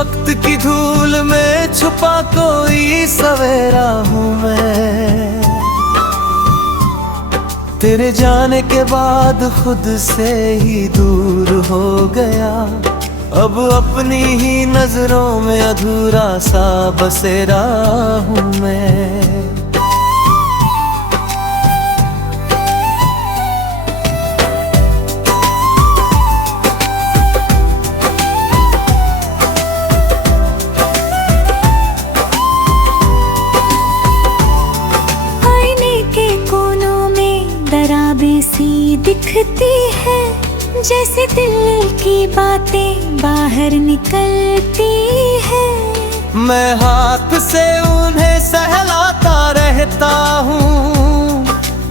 वक्त की धूल में छुपा कोई सवेरा हूँ मैं। तेरे जाने के बाद खुद से ही दूर हो गया, अब अपनी ही नजरों में अधूरा सा बसेरा हूँ मैं। सी दिखती है जैसे दिल की बातें बाहर निकलती है। मैं हाथ से उन्हें सहलाता रहता हूँ,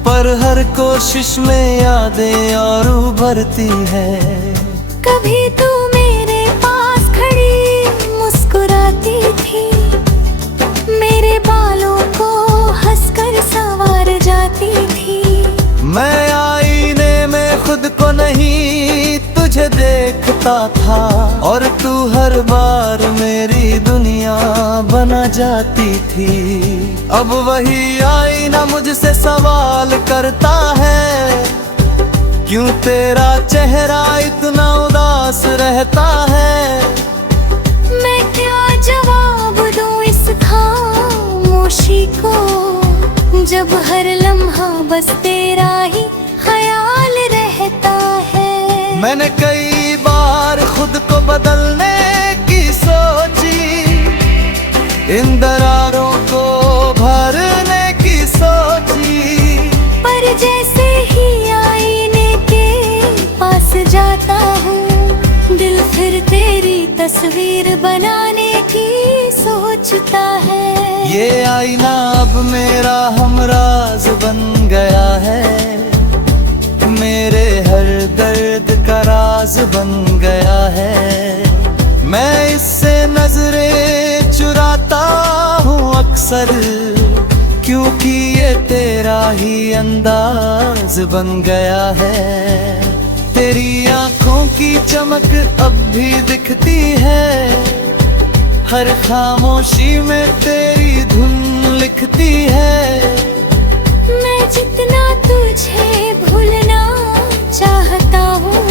पर हर कोशिश में यादें और उभरती है। कभी तू मेरे पास खड़ी मुस्कुराती थी, मेरे बालों को हंसकर संवार जाती थी। मैं आईने में खुद को नहीं तुझे देखता था, और तू हर बार मेरी दुनिया बना जाती थी। अब वही आईना मुझसे सवाल करता है, क्यों तेरा चेहरा इतना उदास रहता है। मैं क्या जवाब दूं इस खामोशी को, जब हर लम्हा बस तेरा ही ख्याल रहता है। मैंने कई बार खुद को बदलने की सोची, इन दरारों को भरने की सोची, पर जैसे ही आईने के पास जाता हूँ, दिल फिर तेरी तस्वीर बनाने की सोचता है। ये आईना अब मेरा हमराज बन गया है, मेरे हर दर्द का राज बन गया है। मैं इससे नजरें चुराता हूँ अक्सर, क्योंकि ये तेरा ही अंदाज बन गया है। तेरी आंखों की चमक अब भी दिखती है, हर खामोशी में तेरी धुन लिखती है। मैं जितना तुझे भूलना चाहता हूँ,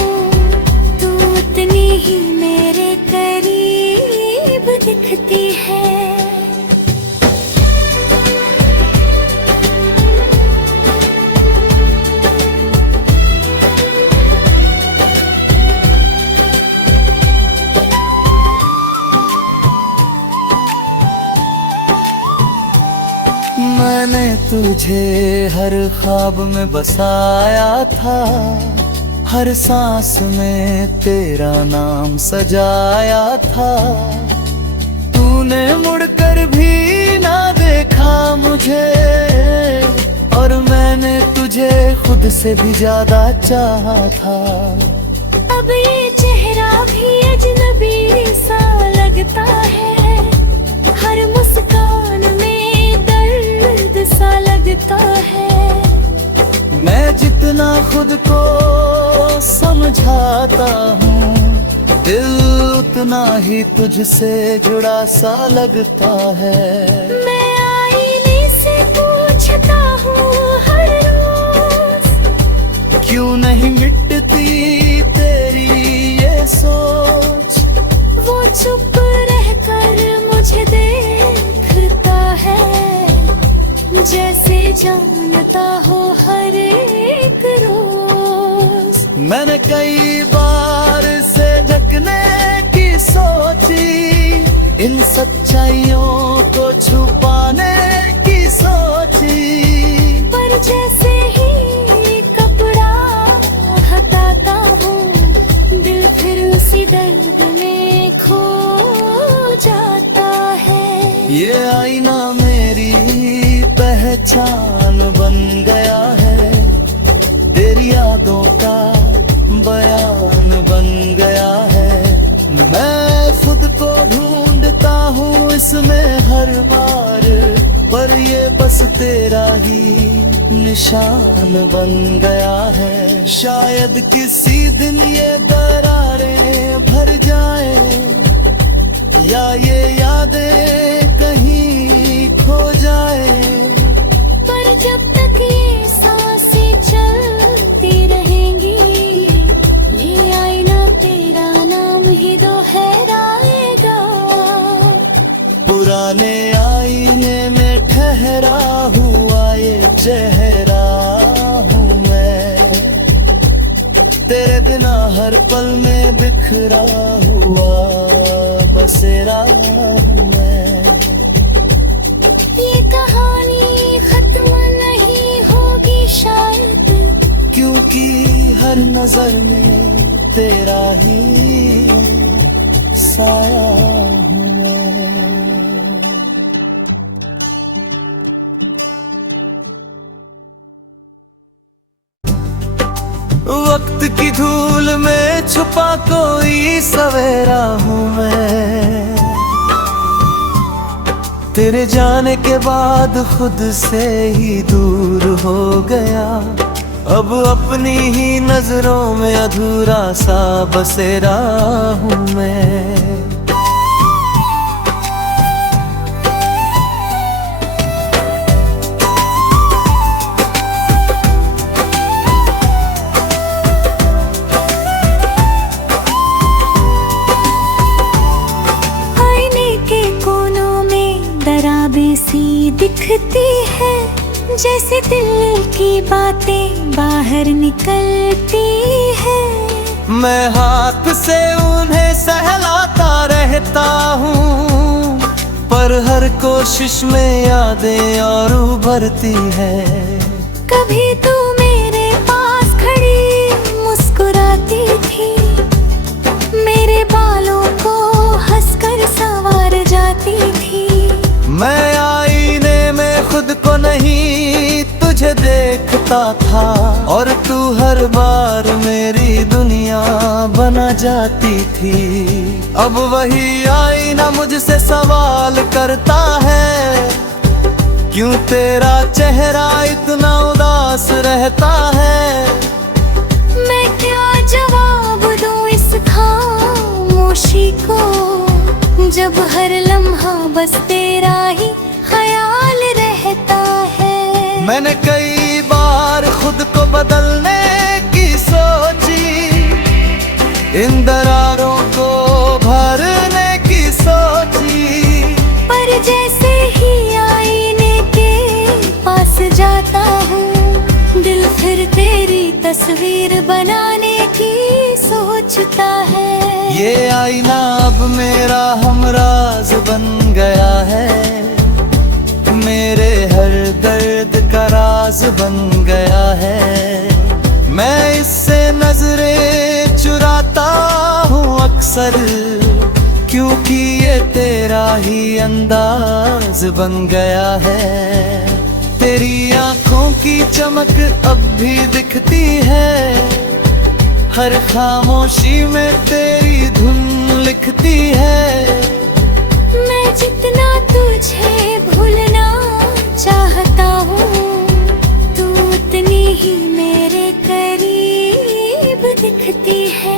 तू उतनी ही मेरे करीब दिखती है। मैंने तुझे हर ख्वाब में बसाया था, हर सांस में तेरा नाम सजाया था। तूने मुड़कर भी ना देखा मुझे, और मैंने तुझे खुद से भी ज्यादा चाहा था। अब ये चेहरा भी अजनबी सा लगता है, हर मुस्कान में सा लगता है। मैं जितना खुद को समझाता हूँ, दिल उतना ही तुझसे जुड़ा सा लगता है। मैं आईने से पूछता हूँ हर रोज, क्यों नहीं मिटती तेरी ये सोच। वो चुप रहकर मुझे देखता है, जैसे जानता हो हर एक रोज। मैंने कई बार से ढकने की सोची, इन सच्चाइयों को छुपाने की सोची, पर जैसे ही कपड़ा हटाता हूँ, दिल फिर उसी दर्द में खो जाता है। ये आईना मेरी पहचान बन गया है, तेरी यादों का बयान बन गया है। मैं खुद को ढूंढता हूँ इसमें हर बार, पर ये बस तेरा ही निशान बन गया है। शायद किसी दिन ये दरारें भर जाए, चेहरा हूँ मैं, तेरे बिना हर पल में बिखरा हुआ बसेरा हूँ मैं। ये कहानी खत्म नहीं होगी शायद, क्योंकि हर नजर में तेरा ही साया हूँ मैं। वक्त की धूल में छुपा कोई सवेरा हूँ मैं, तेरे जाने के बाद खुद से ही दूर हो गया। अब अपनी ही नजरों में अधूरा सा बसेरा हूँ मैं। सी दिखती है जैसे दिल की बातें बाहर निकलती है। मैं हाथ से उन्हें सहलाता रहता हूँ, पर हर कोशिश में यादें और उभरती है। कभी तू मेरे पास खड़ी मुस्कुराती थी, मेरे बालों को हंसकर संवार जाती थी। मैं आईने में खुद को नहीं तुझे देखता था, और तू हर बार मेरी दुनिया बना जाती थी। अब वही आईना मुझसे सवाल करता है, क्यों तेरा चेहरा इतना उदास रहता है। मैं क्या जवाब दूं इस खामोशी को, जब हर लम्हा बस तेरा ही ख्याल रहता है। मैंने कई बार खुद को बदलने की सोची, इन दरारों को भरने की सोची, पर जैसे ही आईने के पास जाता हूँ, दिल फिर तेरी तस्वीर बनाने की सोचता है। ये आईना अब मेरा हमराज बन गया है, मेरे हर दर्द का राज बन गया है। मैं इससे नजरें चुराता हूँ अक्सर, क्योंकि ये तेरा ही अंदाज बन गया है। तेरी आंखों की चमक अब भी दिखती है, हर खामोशी में तेरी धुन लिखती है। मैं जितना तुझे भूलना चाहता हूँ, तू उतनी ही मेरे करीब दिखती है।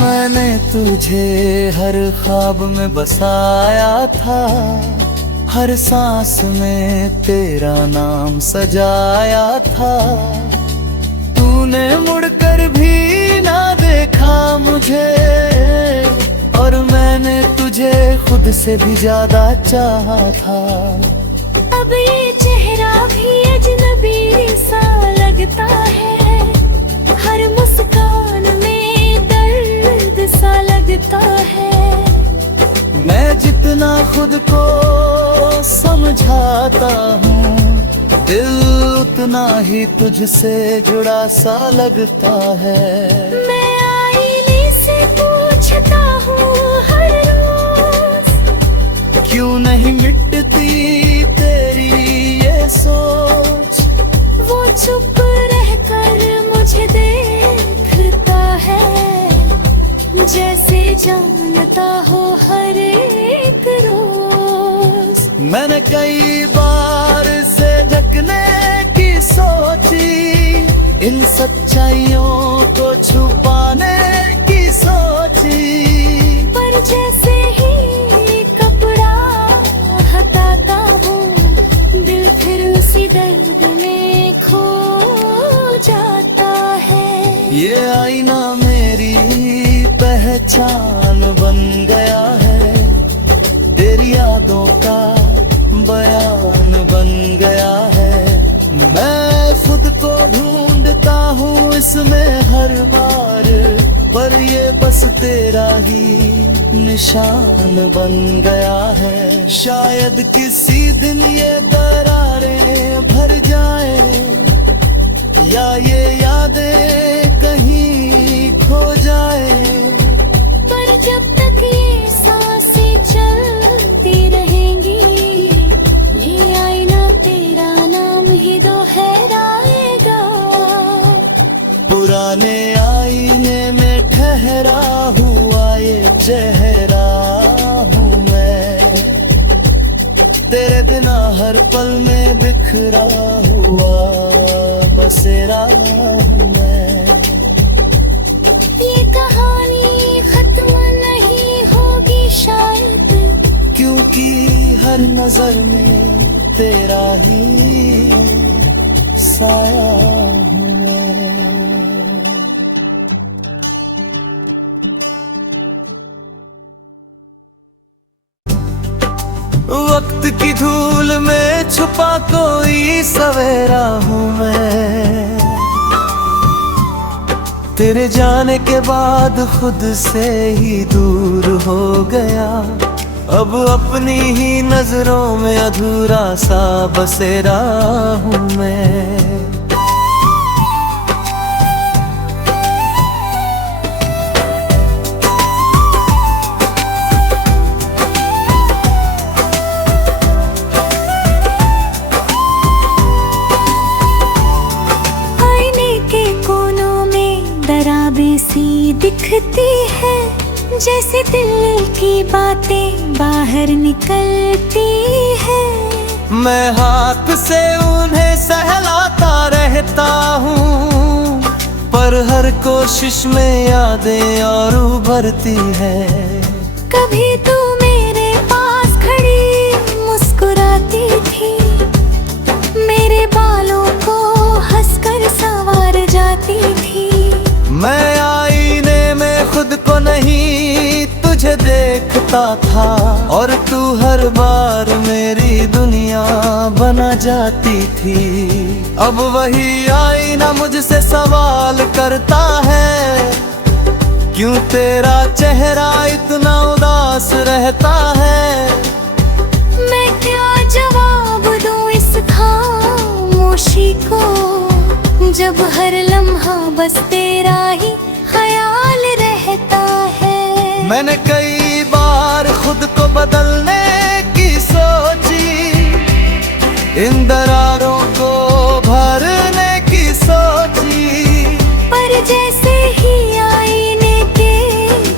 मैंने तुझे हर ख्वाब में बसाया था, हर सांस में तेरा नाम सजाया था। तूने मुड़कर भी ना देखा मुझे, और मैंने तुझे खुद से भी ज्यादा चाहा था। अब ये चेहरा भी अजनबी सा लगता है, हर मुस्कान में दर्द सा लगता है। मैं जितना खुद को समझाता हूँ, दिल उतना ही तुझसे जुड़ा सा लगता है। मैं आईने से पूछता हूँ हर रोज, क्यों नहीं मिटती तेरी ये सोच। वो चुप रहकर मुझे देखता है, जैसे जानता हो हर एक रोज। मैंने कई बार से ढकने की सोची, इन सच्चाइयों को छुपाने की सोची, पर जैसे ही कपड़ा हटाता हूँ, पहचान बन गया है, तेरी यादों का बयान बन गया है। मैं खुद को ढूंढता हूँ इसमें हर बार, पर ये बस तेरा ही निशान बन गया है। शायद किसी दिन ये दरारें भर जाए, या ये यादें कहीं खो जाए, पर जब तक ये सांसें चलती रहेंगी, ये आईना तेरा नाम ही दोहराएगा। पुराने आईने में ठहरा हुआ ये चेहरा हूँ मैं, तेरे बिना हर पल में बिखरा हुआ बसेरा हूँ मैं। ये कहानी खत्म नहीं होगी शायद, क्योंकि हर नजर में तेरा ही साया हूँ मैं। वक्त की धूल में छुपा कोई सवेरा हूँ मैं, तेरे जाने के बाद खुद से ही दूर हो गया। अब अपनी ही नजरों में अधूरा सा बसेरा हूँ मैं। सी दिखती है, जैसे दिल की बातें बाहर निकलती है। मैं हाथ से उन्हें सहलाता रहता हूँ, पर हर कोशिश में यादें और उभरती है। कभी तू मेरे पास खड़ी मुस्कुराती थी, मेरे बालों को हंसकर संवार जाती थी। मैं आईने में खुद को नहीं तुझे देखता था, और तू हर बार मेरी दुनिया बना जाती थी। अब वही आईना मुझसे सवाल करता है, क्यों तेरा चेहरा इतना उदास रहता है। मैं क्या जवाब दूं इस खामोशी को, जब हर लम्हा बस तेरा ही ख्याल रहता है। मैंने कई बार खुद को बदलने की सोची, इन दरारों को भरने की सोची, पर जैसे ही आईने के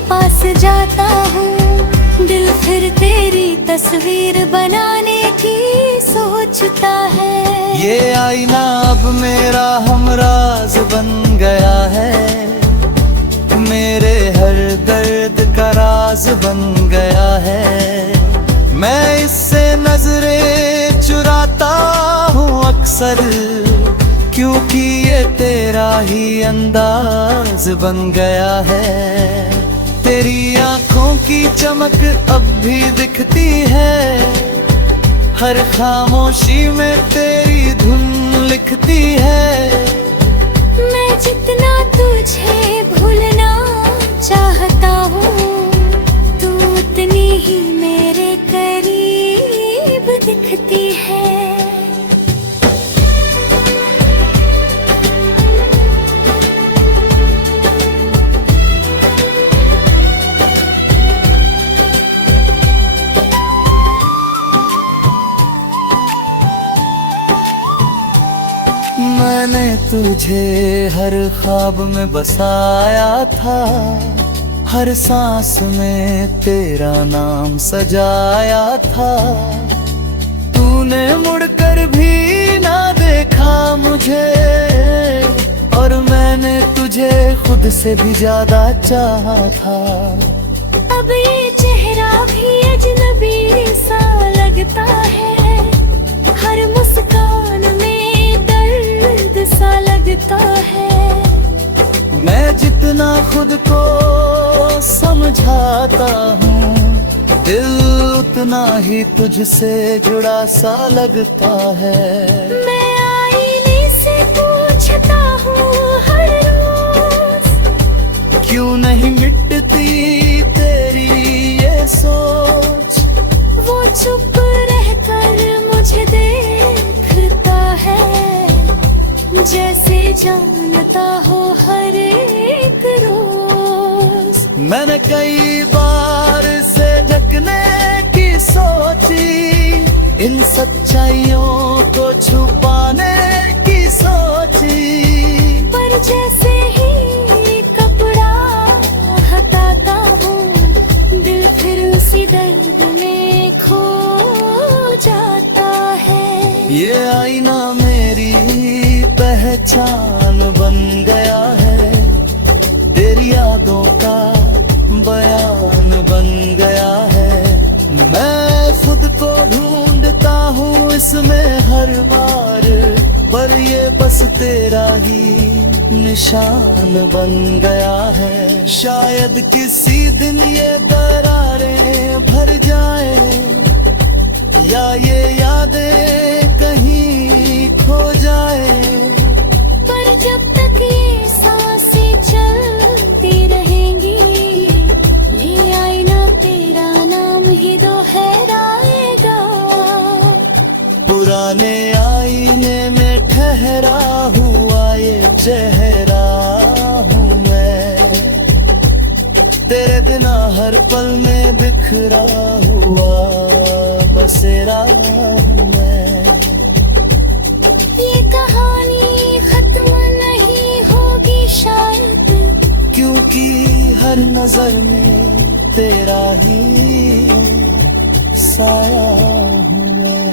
पास जाता हूँ, दिल फिर तेरी तस्वीर बनाने की सोचता है। ये आईना अब मेरा हमराज बन गया है, मेरे हर दर्द का राज बन गया है। मैं इससे नजरें चुराता हूँ अक्सर, क्योंकि ये तेरा ही अंदाज बन गया है। तेरी आंखों की चमक अब भी दिखती है, हर खामोशी में तेरी धुन लिखती है। मैं जितना तुझे भूलना चाहता हूँ, तू उतनी ही मेरे करीब दिखती है। मैंने तुझे हर ख्वाब में बसाया था, हर सांस में तेरा नाम सजाया था। तूने मुड़कर भी ना देखा मुझे, और मैंने तुझे खुद से भी ज्यादा चाहा था। अब ये चेहरा भी अजनबी सा लगता है, हर मुस्कान में दर्द सा लगता है। मैं जितना खुद को मुरझाता हूँ, दिल उतना ही तुझसे जुड़ा सा लगता है। मैं आईने से पूछता हूँ हर रोज, क्यों नहीं मिटती तेरी ये सोच। वो चुप रहकर मुझे देखता है, जैसे जानता हो हर एक रोज। मैंने कई बार से ढकने की सोची, इन सच्चाइयों को छुपाने की सोची, पर जैसे ही कपड़ा हटाता हूँ, दिल फिर उसी दर्द में खो जाता है। ये आईना मेरी पहचान बन गया है, तेरी यादों का बयान बन गया है। मैं खुद को ढूंढता हूँ इसमें हर बार, पर ये बस तेरा ही निशान बन गया है। शायद किसी दिन ये दरारें भर जाएं, या ये यादें कहीं खो जाएं, पर जब तक ये सांसें चलती रहेंगी, ये आईना तेरा नाम ही दोहराएगा। पुराने आईने में ठहरा हुआ ये चेहरा हूँ मैं, तेरे बिना हर पल में बिखरा हुआ बसेरा हूँ मैं। ये कहानी खत्म नहीं होगी शायद, क्योंकि हर नजर में तेरा ही साया हूँ मैं।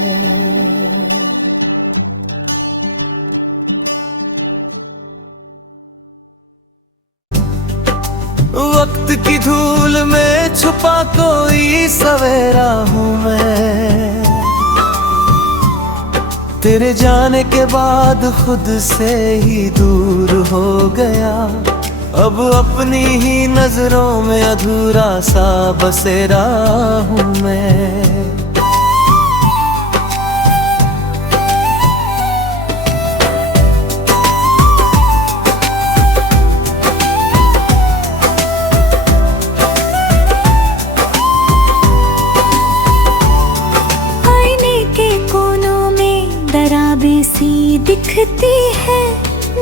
वक्त की धूल में छुपा कोई सवेरा हूँ मैं, तेरे जाने के बाद खुद से ही दूर हो गया। अब अपनी ही नजरों में अधूरा सा बसेरा हूँ मैं। सी दिखती है,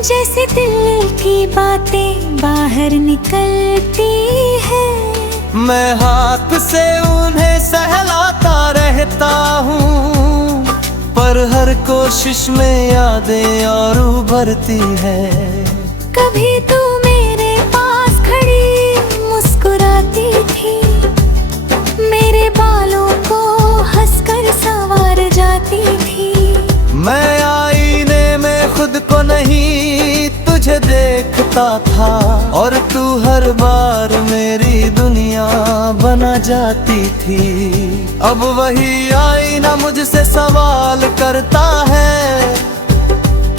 जैसे दिल की बातें बाहर निकलती है। मैं हाथ से उन्हें सहलाता रहता हूँ, पर हर कोशिश में यादें और उभरती है। कभी तू मेरे पास खड़ी मुस्कुराती थी, मेरे बालों को हंसकर संवार जाती थी। मैं आईने में खुद को नहीं तुझे देखता था, और तू हर बार मेरी दुनिया बना जाती थी। अब वही आईना मुझसे सवाल करता है,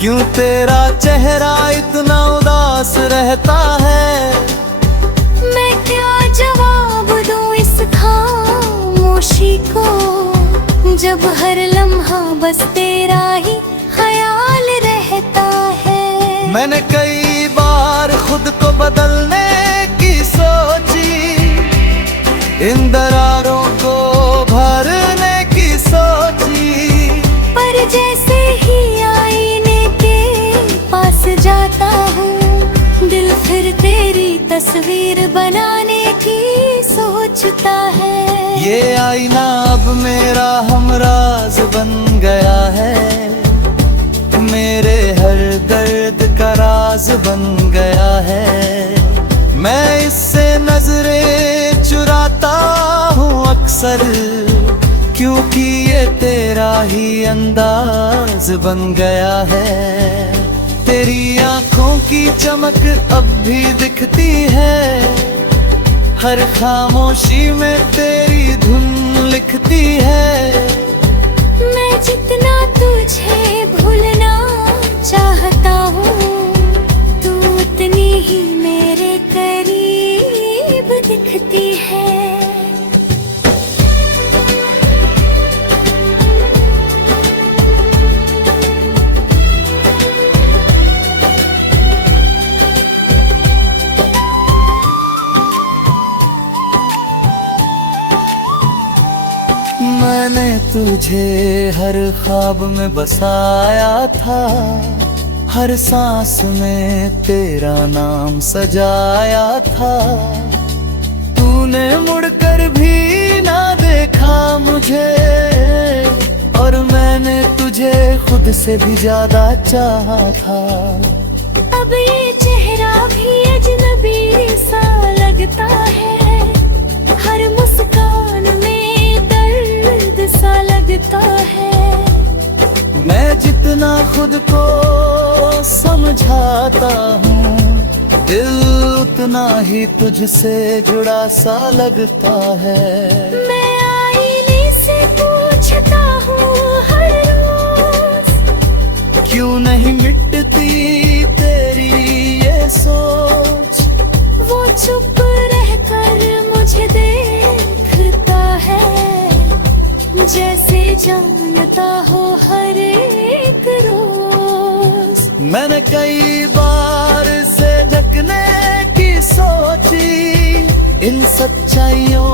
क्यों तेरा चेहरा इतना उदास रहता है। मैं क्या जवाब दूं इस खामोशी को, जब हर लम्हा बस तेरा ही ख्याल रहता है। मैंने कई बार खुद को बदलने की सोची, इन दरारों को भरने की सोची, पर जैसे ही आईने के पास जाता हूँ, दिल फिर तेरी तस्वीर बनाने की सोचता है। ये आईना अब मेरा हमराज बन गया है, मेरे हर दर्द का राज बन गया है। मैं इससे नजरें चुराता हूँ अक्सर, क्योंकि ये तेरा ही अंदाज बन गया है। तेरी आंखों की चमक अब भी दिखती है, हर खामोशी में तेरी धुन लिखती है। मैं जितना तुझे भूलना चाहता हूँ, तू उतनी ही मेरे करीब दिखती है। मैंने तुझे हर ख्वाब में बसाया था, हर सांस में तेरा नाम सजाया था। तूने मुड़कर भी ना देखा मुझे, और मैंने तुझे खुद से भी ज्यादा चाहा था। अब ये चेहरा भी अजनबी सा लगता है, हर मुस्कान में दर्द सा लगता है। मैं जितना खुद को समझाता हूँ, दिल उतना ही तुझसे जुड़ा सा लगता है। मैं आईने से पूछता हूँ हर रोज, क्यों नहीं मिटती तेरी ये सोच। वो चुप रहकर मुझे देखता है, जैसे जानता हो हर एक रोज। मैंने कई बार से ढकने की सोची इन सच्चाइयों